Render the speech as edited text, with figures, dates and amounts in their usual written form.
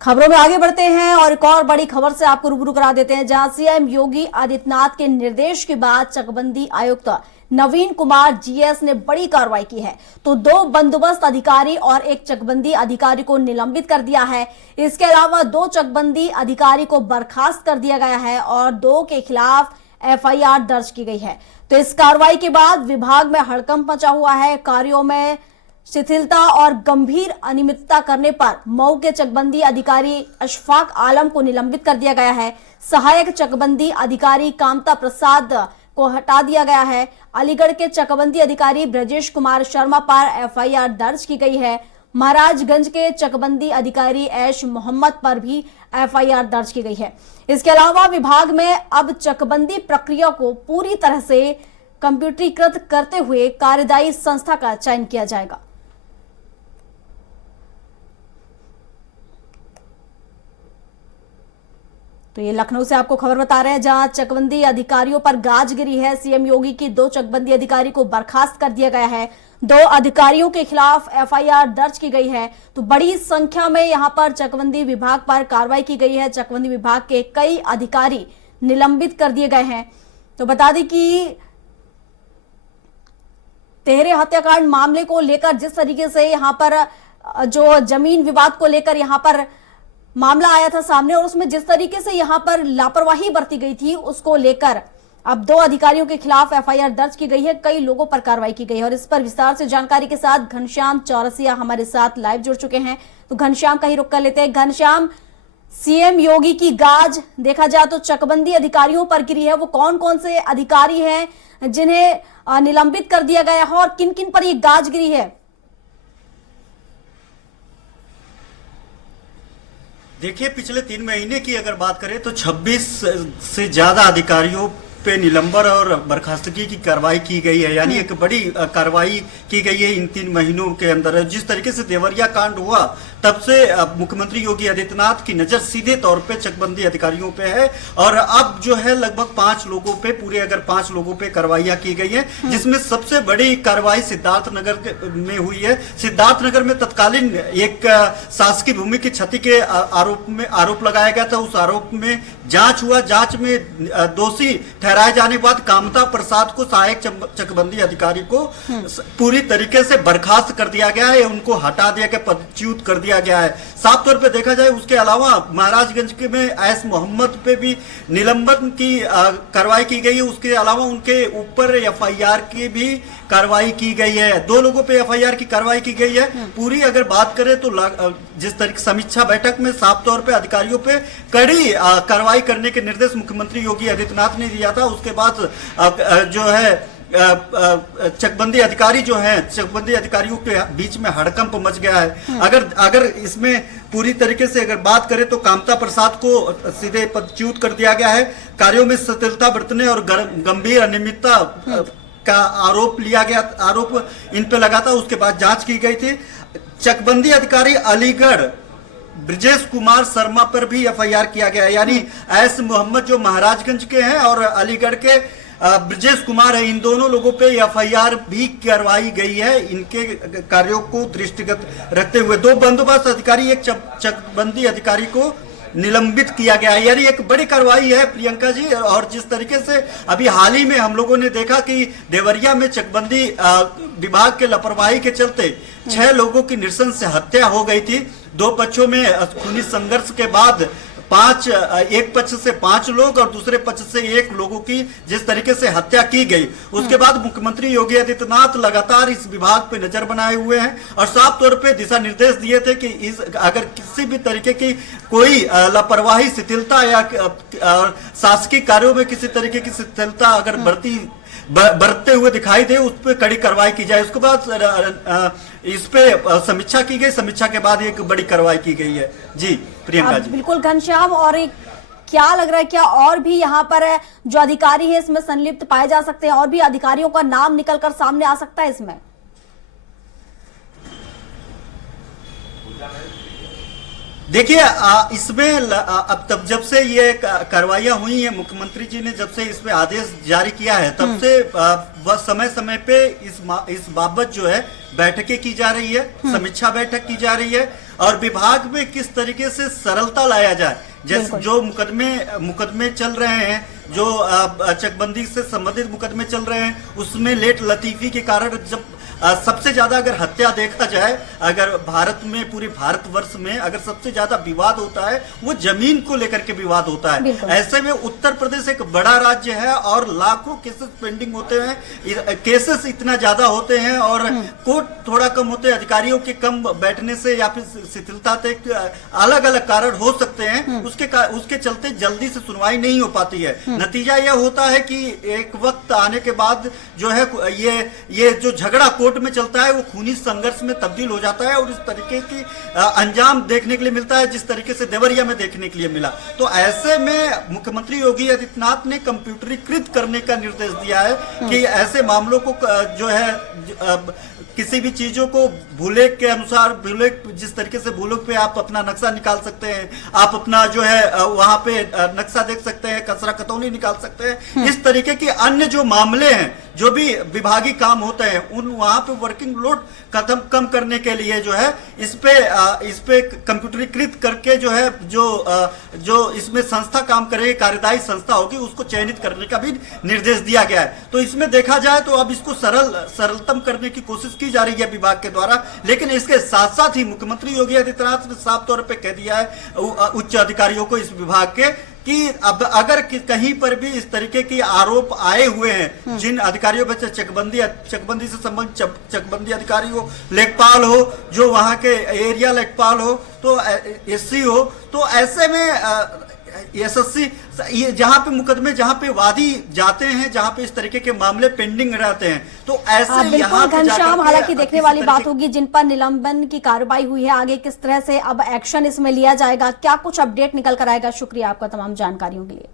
खबरों में आगे बढ़ते हैं और एक और बड़ी खबर से आपको रूबरू करा देते हैं, जहां सीएम योगी आदित्यनाथ के निर्देश के बाद चकबंदी आयुक्त नवीन कुमार जीएस ने बड़ी कार्रवाई की है। तो 2 बंदोबस्त अधिकारी और 1 चकबंदी अधिकारी को निलंबित कर दिया है। इसके अलावा 2 चकबंदी अधिकारी को बर्खास्त कर दिया गया है और 2 के खिलाफ एफआईआर दर्ज की गई है। तो इस कार्रवाई के बाद विभाग में हड़कंप मचा हुआ है। कार्यों में शिथिलता और गंभीर अनियमितता करने पर मऊ के चकबंदी अधिकारी अशफाक आलम को निलंबित कर दिया गया है। सहायक चकबंदी अधिकारी कामता प्रसाद को हटा दिया गया है। अलीगढ़ के चकबंदी अधिकारी ब्रजेश कुमार शर्मा पर एफआईआर दर्ज की गई है। महाराजगंज के चकबंदी अधिकारी ऐश मोहम्मद पर भी एफआईआर दर्ज की गई है। इसके अलावा विभाग में अब चकबंदी प्रक्रिया को पूरी तरह से कंप्यूटरीकृत करते हुए कार्यदायी संस्था का चयन किया जाएगा। तो ये लखनऊ से आपको खबर बता रहे हैं, जहां चकबंदी अधिकारियों पर गाज गिरी है। सीएम योगी की 2 चकबंदी अधिकारी को बर्खास्त कर दिया गया है। 2 अधिकारियों के खिलाफ एफआईआर दर्ज की गई है। तो बड़ी संख्या में यहां पर चकबंदी विभाग पर कार्रवाई की गई है। चकबंदी विभाग के कई अधिकारी निलंबित कर दिए गए हैं। तो बता दें कि तेहरे हत्याकांड मामले को लेकर जिस तरीके से यहां पर जो जमीन विवाद को लेकर यहां पर मामला आया था सामने और उसमें जिस तरीके से यहां पर लापरवाही बरती गई थी, उसको लेकर अब 2 अधिकारियों के खिलाफ एफआईआर दर्ज की गई है। कई लोगों पर कार्रवाई की गई है और इस पर विस्तार से जानकारी के साथ घनश्याम चौरसिया हमारे साथ लाइव जुड़ चुके हैं। तो घनश्याम का ही रुख कर लेते हैं। घनश्याम, सीएम योगी की गाज देखा जाए तो चकबंदी अधिकारियों पर गिरी है। वो कौन कौन से अधिकारी हैं जिन्हें निलंबित कर दिया गया है और किन किन पर ये गाज गिरी है? देखिए, पिछले 3 महीने की अगर बात करें तो 26 से ज्यादा अधिकारियों पे निलंबन और बर्खास्तगी की कार्रवाई की गई है। यानी एक बड़ी कार्रवाई की गई है इन 3 महीनों के अंदर। जिस तरीके से देवरिया कांड हुआ तब से मुख्यमंत्री योगी आदित्यनाथ की नजर सीधे तौर पे चकबंदी अधिकारियों पे है और अब जो है लगभग 5 लोगों पे अगर 5 लोगों पे कार्रवाइयां की गई है, जिसमें सबसे बड़ी कार्रवाई सिद्धार्थनगर में हुई है। सिद्धार्थनगर में तत्कालीन एक शासकीय भूमि की क्षति के आरोप लगाया गया था। उस आरोप में जांच हुआ। जांच में दोषी ठहराए जाने के बाद कामता प्रसाद को सहायक चकबंदी अधिकारी को पूरी तरीके से बर्खास्त कर दिया गया है। उनको हटा दिया गया, पदच्युत कर दिया गया है। साफ तौर पे देखा जाए, उसके अलावा महाराजगंज के में ऐश मोहम्मद पे भी निलंबन की कार्रवाई की गई है। उसके अलावा उनके ऊपर एफआईआर की भी कार्रवाई की गई है। 2 लोगों पे एफआईआर की कार्रवाई की गई है। पूरी अगर बात करें तो जिस तरीके समीक्षा बैठक में साफ तौर पे अधिकारियों पे कड़ी कार्रवाई करने के निर्देश मुख्यमंत्री योगी आदित्यनाथ ने दिया था। उसके बाद जो है चकबंदी अधिकारी जो हैं, चकबंदी अधिकारियों के बीच में हड़कंप मच गया है। अगर इसमें पूरी तरीके से अगर बात करें तो कामता प्रसाद को सीधे पदच्युत कर दिया गया है। कार्यों में शिथिलता बरतने और गंभीर अनियमितता का आरोप इन पे लगा था। उसके बाद जांच की गई थी। चकबंदी अधिकारी अलीगढ़ ब्रजेश कुमार शर्मा पर भी एफआईआर किया गया है। यानी ऐश मोहम्मद जो महाराजगंज के हैं और अलीगढ़ के ब्रजेश कुमार है, इन दोनों लोगों पे एफआईआर भी करवाई गई है। इनके कार्यों को दृष्टिगत रखते हुए 2 बंदोबस्त अधिकारी, 1 चकबंदी अधिकारी को निलंबित किया गया है। यानी एक बड़ी कार्रवाई है प्रियंका जी। और जिस तरीके से अभी हाल ही में हम लोगों ने देखा कि देवरिया में चकबंदी विभाग के लापरवाही के चलते 6 लोगों की नृशंस से हत्या हो गई थी। 2 पक्षों में खूनी संघर्ष के बाद एक पक्ष से 5 लोग और दूसरे पक्ष से 1 लोगों की जिस तरीके से हत्या की गई, उसके बाद मुख्यमंत्री योगी आदित्यनाथ लगातार इस विभाग पे नजर बनाए हुए हैं और साफ तौर पे दिशा निर्देश दिए थे कि अगर किसी भी तरीके की कोई लापरवाही, शिथिलता या शासकीय कार्यों में किसी तरीके की शिथिलता अगर बरतते हुए दिखाई दे, उस पर कड़ी कार्रवाई की जाए। उसके बाद इस पे समीक्षा की गई। समीक्षा के बाद एक बड़ी कार्रवाई की गई है। जी प्रियंका जी। बिल्कुल घनश्याम, और क्या लग रहा है, क्या और भी यहाँ पर जो अधिकारी है इसमें संलिप्त पाए जा सकते हैं? और भी अधिकारियों का नाम निकलकर सामने आ सकता है इसमें? देखिए, इसमें अब तब जब से ये कार्रवाइयां हुई हैं, मुख्यमंत्री जी ने जब से इसमें आदेश जारी किया है, तब से वह समय समय पे इस बाबत जो है बैठकें की जा रही है, समीक्षा बैठक की जा रही है और विभाग में किस तरीके से सरलता लाया जाए। जैसे बिल्कुल। जो मुकदमे चल रहे हैं, जो चकबंदी से संबंधित मुकदमे चल रहे हैं, उसमें लेट लतीफी के कारण जब सबसे ज्यादा अगर हत्या देखा जाए, अगर भारत में, पूरे भारतवर्ष में अगर सबसे ज्यादा विवाद होता है वो जमीन को लेकर के विवाद होता है। ऐसे में उत्तर प्रदेश एक बड़ा राज्य है और लाखों केसेस पेंडिंग होते हैं, केसेस इतना ज्यादा होते हैं और कोर्ट थोड़ा कम होते हैं, अधिकारियों के कम बैठने से या फिर शिथिलता से अलग अलग कारण हो सकते हैं, उसके चलते जल्दी से सुनवाई नहीं हो पाती है। नतीजा यह होता है कि एक वक्त आने के बाद जो है ये जो झगड़ा कोर्ट में चलता है वो खूनी संघर्ष में तब्दील हो जाता है और इस तरीके की अंजाम देखने के लिए मिलता है जिस तरीके से देवरिया में देखने के लिए मिला। तो ऐसे में मुख्यमंत्री योगी आदित्यनाथ ने कंप्यूटरीकृत करने का निर्देश दिया है कि ऐसे मामलों को जो है किसी भी चीजों को भूलेख के अनुसार, भूलेख जिस तरीके से भूलेख पे आप अपना नक्शा निकाल सकते हैं, आप अपना जो है वहां पे नक्शा देख सकते हैं, कचरा कतौनी निकाल सकते हैं, इस तरीके के अन्य जो मामले हैं, जो भी विभागीय काम होते हैं, उन वहां पे वर्किंग लोड कम करने के लिए जो है इस पे कंप्यूटरीकृत करके जो है जो इसमें संस्था काम करेगी, कार्यदायी संस्था होगी, उसको चयनित करने का भी निर्देश दिया गया है। तो इसमें देखा जाए तो अब इसको सरलतम करने की कोशिश की जा रही है विभाग के द्वारा, लेकिन इसके साथ साथ ही मुख्यमंत्री योगी आदित्यनाथ ने साफ तौर पे कह दिया है उच्च अधिकारियों को इस विभाग के कि अब अगर कहीं पर भी इस तरीके के आरोप आए हुए हैं, जिन अधिकारियों पर चकबंदी से संबंधित चकबंदी अधिकारी हो, लेखपाल हो, जो वहां के एरिया लेखपाल हो, तो एससी हो, तो ऐसे में एसएससी जहां पे मुकदमे, जहां पे वादी जाते हैं, जहां पे इस तरीके के मामले पेंडिंग रहते हैं, तो ऐसे बिल्कुल घनश्याम, हालांकि देखने वाली बात होगी जिन पर निलंबन की कार्रवाई हुई है, आगे किस तरह से अब एक्शन इसमें लिया जाएगा, क्या कुछ अपडेट निकल कर आएगा। शुक्रिया आपका तमाम जानकारियों के लिए।